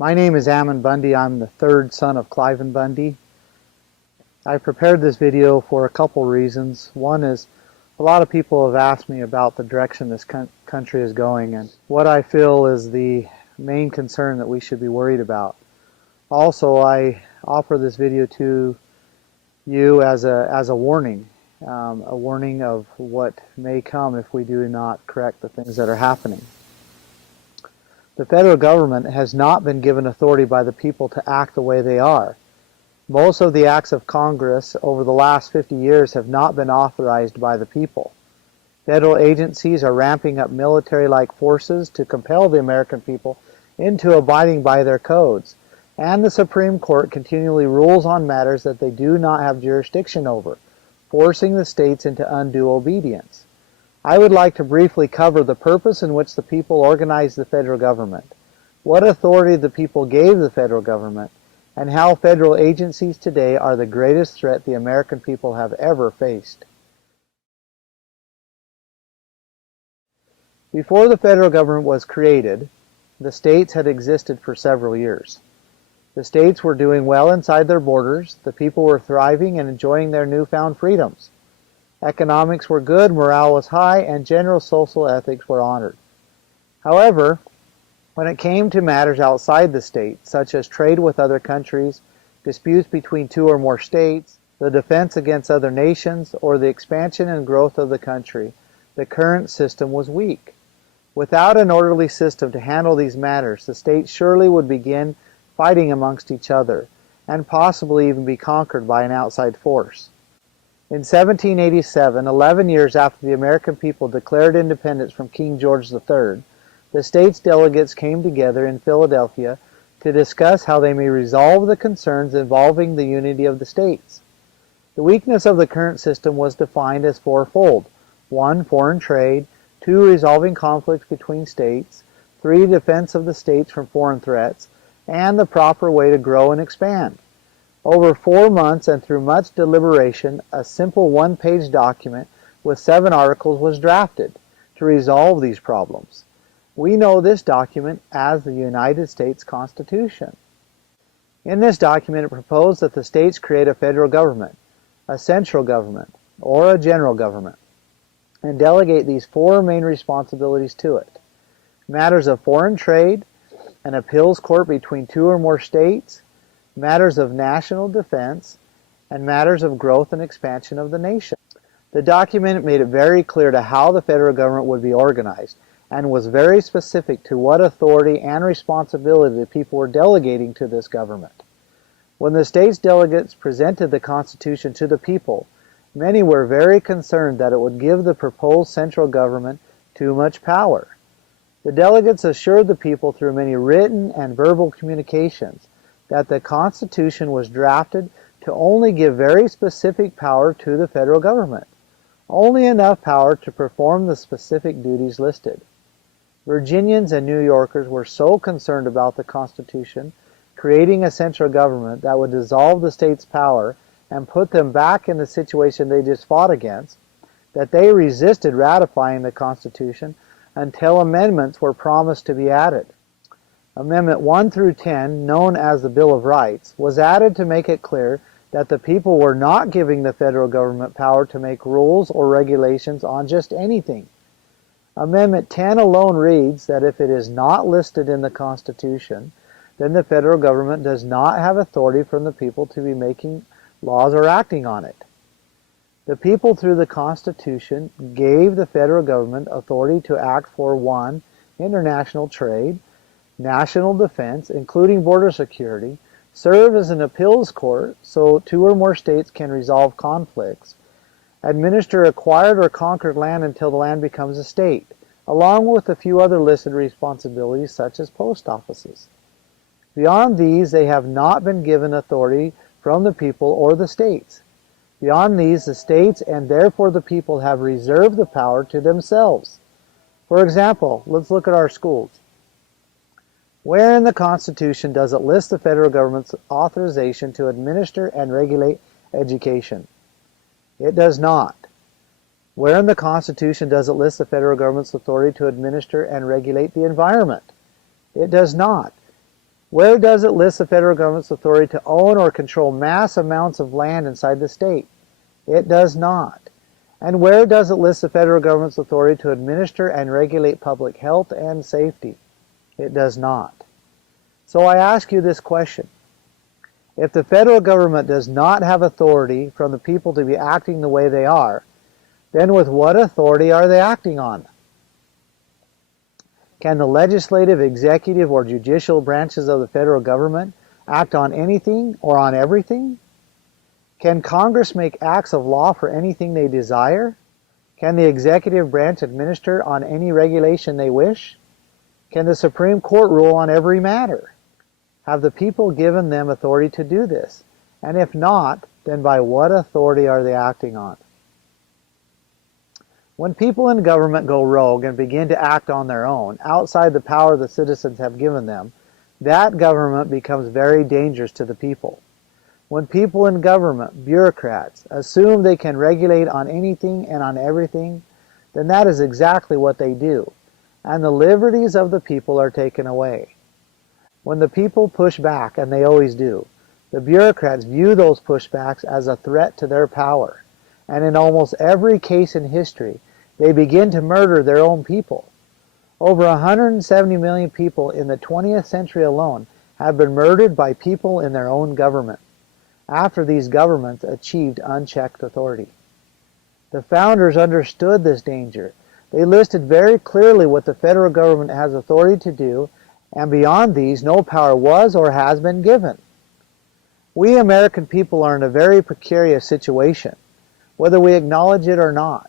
My name is Ammon Bundy. I'm the third son of Cliven Bundy. I prepared this video for a couple reasons. One is a lot of people have asked me about the direction this country is going and what I feel is the main concern that we should be worried about. Also, I offer this video to you as a warning of what may come if we do not correct the things that are happening. The federal government has not been given authority by the people to act the way they are. Most of the acts of Congress over the last 50 years have not been authorized by the people. Federal agencies are ramping up military-like forces to compel the American people into abiding by their codes, and the Supreme Court continually rules on matters that they do not have jurisdiction over, forcing the states into undue obedience. I would like to briefly cover the purpose in which the people organized the federal government, what authority the people gave the federal government, and how federal agencies today are the greatest threat the American people have ever faced. Before the federal government was created, the states had existed for several years. The states were doing well inside their borders, the people were thriving and enjoying their newfound freedoms. Economics were good, morale was high, and general social ethics were honored. However, when it came to matters outside the state, such as trade with other countries, disputes between two or more states, the defense against other nations, or the expansion and growth of the country, the current system was weak. Without an orderly system to handle these matters, the states surely would begin fighting amongst each other, and possibly even be conquered by an outside force. In 1787, 11 years after the American people declared independence from King George III, the states' delegates came together in Philadelphia to discuss how they may resolve the concerns involving the unity of the states. The weakness of the current system was defined as fourfold: 1. Foreign trade; 2. Resolving conflicts between states; 3. Defense of the states from foreign threats; and the proper way to grow and expand. Over 4 months and through much deliberation, a simple one-page document with 7 articles was drafted to resolve these problems. We know this document as the United States Constitution. In this document, it proposed that the states create a federal government, a central government, or a general government, and delegate these 4 main responsibilities to it: matters of foreign trade, an appeals court between 2 or more states, matters of national defense, and matters of growth and expansion of the nation. The document made it very clear to how the federal government would be organized, and was very specific to what authority and responsibility the people were delegating to this government. When the states' delegates presented the Constitution to the people, many were very concerned that it would give the proposed central government too much power. The delegates assured the people through many written and verbal communications that the Constitution was drafted to only give very specific power to the federal government, only enough power to perform the specific duties listed. Virginians and New Yorkers were so concerned about the Constitution creating a central government that would dissolve the states' power and put them back in the situation they just fought against, that they resisted ratifying the Constitution until amendments were promised to be added. Amendment 1 through 10, known as the Bill of Rights, was added to make it clear that the people were not giving the federal government power to make rules or regulations on just anything. Amendment 10 alone reads that if it is not listed in the Constitution, then the federal government does not have authority from the people to be making laws or acting on it. The people, through the Constitution, gave the federal government authority to act for 1. International trade; national defense, including border security; serve as an appeals court so 2 or more states can resolve conflicts; administer acquired or conquered land until the land becomes a state, along with a few other listed responsibilities such as post offices. Beyond these, they have not been given authority from the people or the states. Beyond these, the states and therefore the people have reserved the power to themselves. For example, let's look at our schools. Where in the Constitution does it list the federal government's authorization to administer and regulate education? It does not. Where in the Constitution does it list the federal government's authority to administer and regulate the environment? It does not. Where does it list the federal government's authority to own or control mass amounts of land inside the state? It does not. And where does it list the federal government's authority to administer and regulate public health and safety? It does not. So I ask you this question. If the federal government does not have authority from the people to be acting the way they are, then with what authority are they acting on? Can the legislative, executive, or judicial branches of the federal government act on anything or on everything? Can Congress make acts of law for anything they desire? Can the executive branch administer on any regulation they wish? Can the Supreme Court rule on every matter? Have the people given them authority to do this? And if not, then by what authority are they acting on? When people in government go rogue and begin to act on their own, outside the power the citizens have given them, that government becomes very dangerous to the people. When people in government, bureaucrats, assume they can regulate on anything and on everything, then that is exactly what they do, and the liberties of the people are taken away. When the people push back, and they always do, the bureaucrats view those pushbacks as a threat to their power, and in almost every case in history, they begin to murder their own people. Over 170 million people in the 20th century alone have been murdered by people in their own government, after these governments achieved unchecked authority. The founders understood this danger. They listed very clearly what the federal government has authority to do, and beyond these, no power was or has been given. We American people are in a very precarious situation, whether we acknowledge it or not.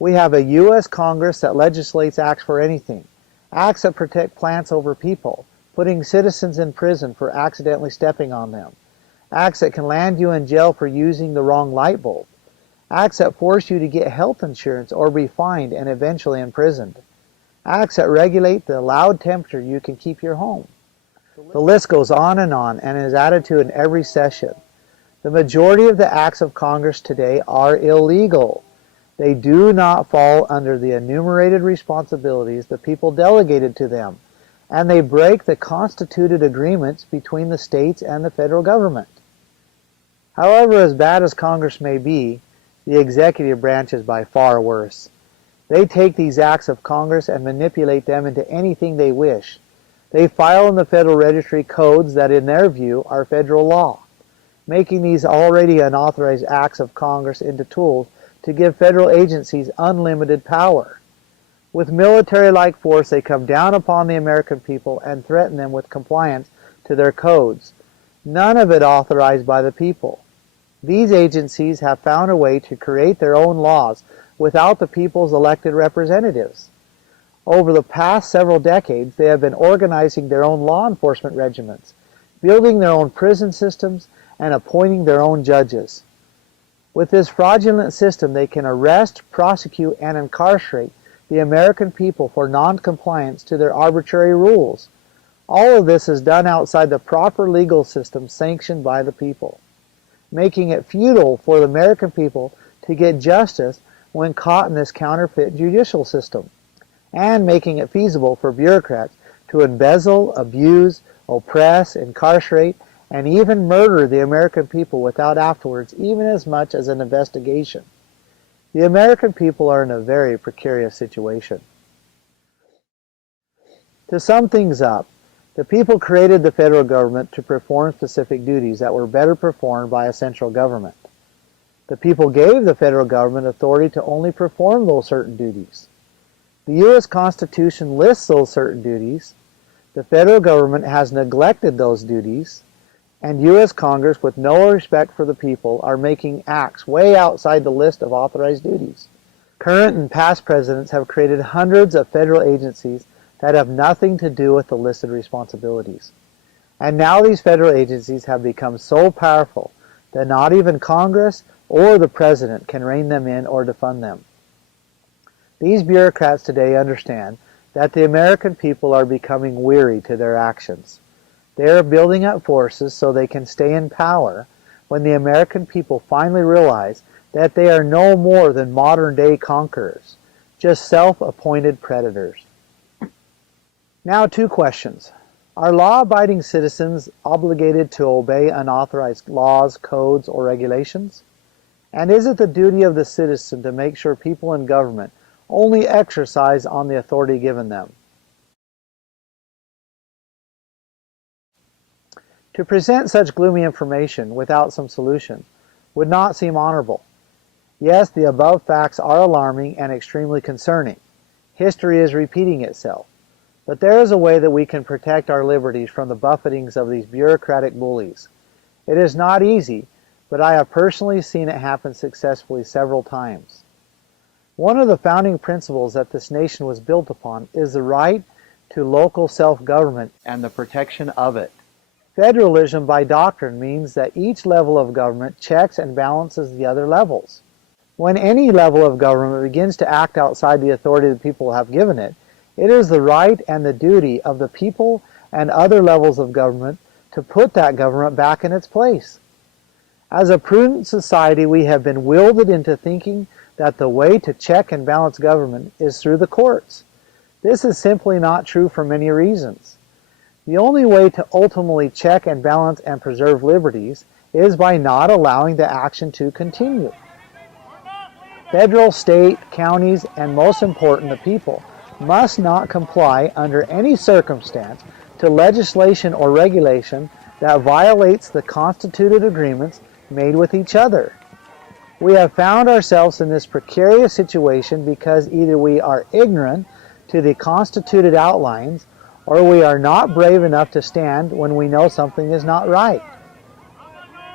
We have a U.S. Congress that legislates acts for anything, acts that protect plants over people, putting citizens in prison for accidentally stepping on them, acts that can land you in jail for using the wrong light bulb, acts that force you to get health insurance or be fined and eventually imprisoned, acts that regulate the allowed temperature you can keep your home. The list goes on and is added to in every session. The majority of the acts of Congress today are illegal. They do not fall under the enumerated responsibilities the people delegated to them, and they break the constituted agreements between the states and the federal government. However, as bad as Congress may be, the executive branch is by far worse. They take these acts of Congress and manipulate them into anything they wish. They file in the Federal Registry codes that in their view are federal law, making these already unauthorized acts of Congress into tools to give federal agencies unlimited power. With military-like force, they come down upon the American people and threaten them with compliance to their codes, none of it authorized by the people. These agencies have found a way to create their own laws without the people's elected representatives. Over the past several decades, they have been organizing their own law enforcement regiments, building their own prison systems, and appointing their own judges. With this fraudulent system, they can arrest, prosecute, and incarcerate the American people for non-compliance to their arbitrary rules. All of this is done outside the proper legal system sanctioned by the people, making it futile for the American people to get justice when caught in this counterfeit judicial system, and making it feasible for bureaucrats to embezzle, abuse, oppress, incarcerate, and even murder the American people without afterwards even as much as an investigation. The American people are in a very precarious situation. To sum things up, the people created the federal government to perform specific duties that were better performed by a central government. The people gave the federal government authority to only perform those certain duties. The U.S. Constitution lists those certain duties. The federal government has neglected those duties, and U.S. Congress, with no respect for the people, are making acts way outside the list of authorized duties. Current and past presidents have created hundreds of federal agencies that have nothing to do with the listed responsibilities. And now these federal agencies have become so powerful that not even Congress or the president can rein them in or defund them. These bureaucrats today understand that the American people are becoming weary to their actions. They are building up forces so they can stay in power when the American people finally realize that they are no more than modern-day conquerors, just self-appointed predators. Now, two questions. Are law-abiding citizens obligated to obey unauthorized laws, codes, or regulations? And is it the duty of the citizen to make sure people in government only exercise on the authority given them? To present such gloomy information without some solution would not seem honorable. Yes, the above facts are alarming and extremely concerning. History is repeating itself. But there is a way that we can protect our liberties from the buffetings of these bureaucratic bullies. It is not easy, but I have personally seen it happen successfully several times. One of the founding principles that this nation was built upon is the right to local self-government and the protection of it. Federalism by doctrine means that each level of government checks and balances the other levels. When any level of government begins to act outside the authority the people have given it, it is the right and the duty of the people and other levels of government to put that government back in its place. As a prudent society, we have been wielded into thinking that the way to check and balance government is through the courts. This is simply not true for many reasons. The only way to ultimately check and balance and preserve liberties is by not allowing the action to continue. Federal, state, counties, and most important, the people, must not comply under any circumstance to legislation or regulation that violates the constituted agreements made with each other. We have found ourselves in this precarious situation because either we are ignorant to the constituted outlines or we are not brave enough to stand when we know something is not right.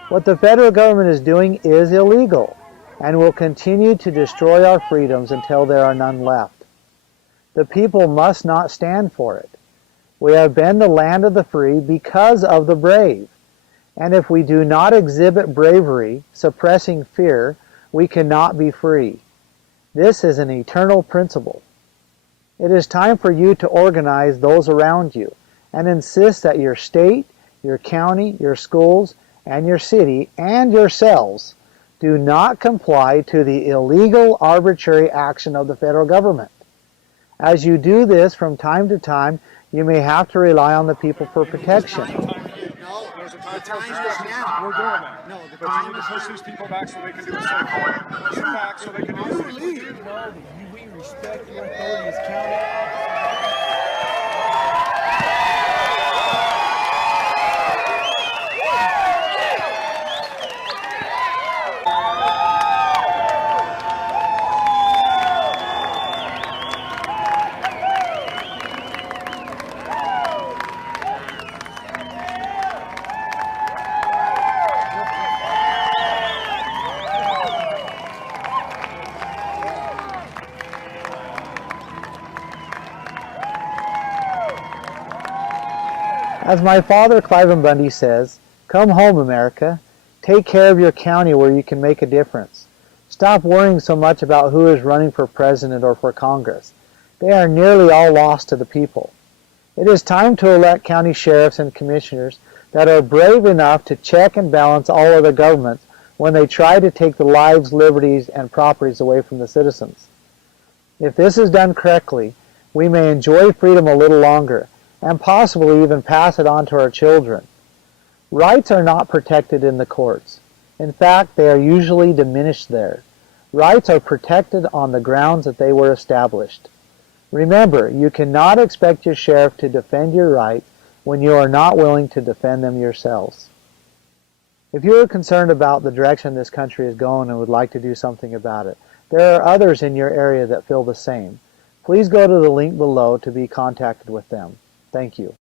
What the federal government is doing is illegal and will continue to destroy our freedoms until there are none left. The people must not stand for it. We have been the land of the free because of the brave. And if we do not exhibit bravery, suppressing fear, we cannot be free. This is an eternal principle. It is time for you to organize those around you and insist that your state, your county, your schools, and your city, and yourselves do not comply to the illegal, arbitrary action of the federal government. As you do this from time to time, you may have to rely on the people for protection. No, there's a time is now. We're doing that. No, the but time you need is to push now. these people back so they can do it safely. Push them back so they can do it safely. Leave. You know that we respect your authority as county officers. As my father, Cliven Bundy, says, "Come home, America. Take care of your county where you can make a difference. Stop worrying so much about who is running for president or for Congress. They are nearly all lost to the people. It is time to elect county sheriffs and commissioners that are brave enough to check and balance all other governments when they try to take the lives, liberties, and properties away from the citizens. If this is done correctly, we may enjoy freedom a little longer, and possibly even pass it on to our children. Rights are not protected in the courts. In fact, they are usually diminished there. Rights are protected on the grounds that they were established. Remember, you cannot expect your sheriff to defend your rights when you are not willing to defend them yourselves. If you are concerned about the direction this country is going and would like to do something about it, there are others in your area that feel the same. Please go to the link below to be contacted with them. Thank you.